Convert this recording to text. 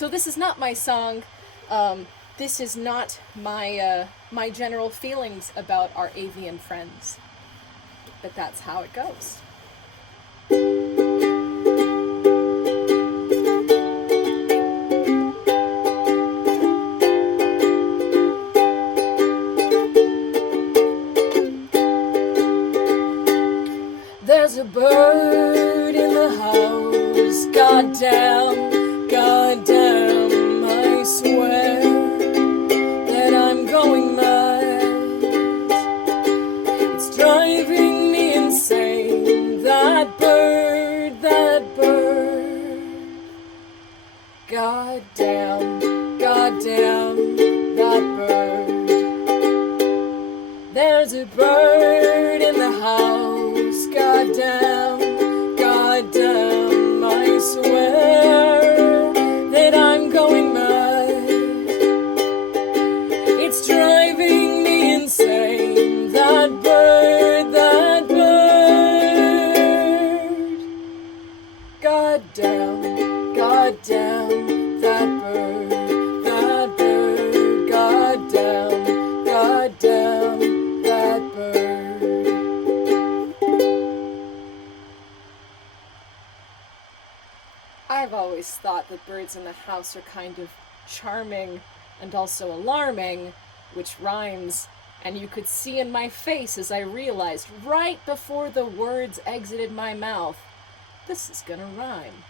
So this is not my song. This is not my general feelings about our avian friends. But that's how it goes. There's a bird in the house, goddamn, I swear that I'm going mad. It's driving me insane, that bird, goddamn, that bird. There's a bird in the house, goddamn, I swear that I'm going mad. It's driving me insane, that bird, goddamn, that bird, goddamn, that bird. I've always thought that birds in the house are kind of charming and also alarming, which rhymes, and you could see in my face as I realized right before the words exited my mouth, this is gonna rhyme.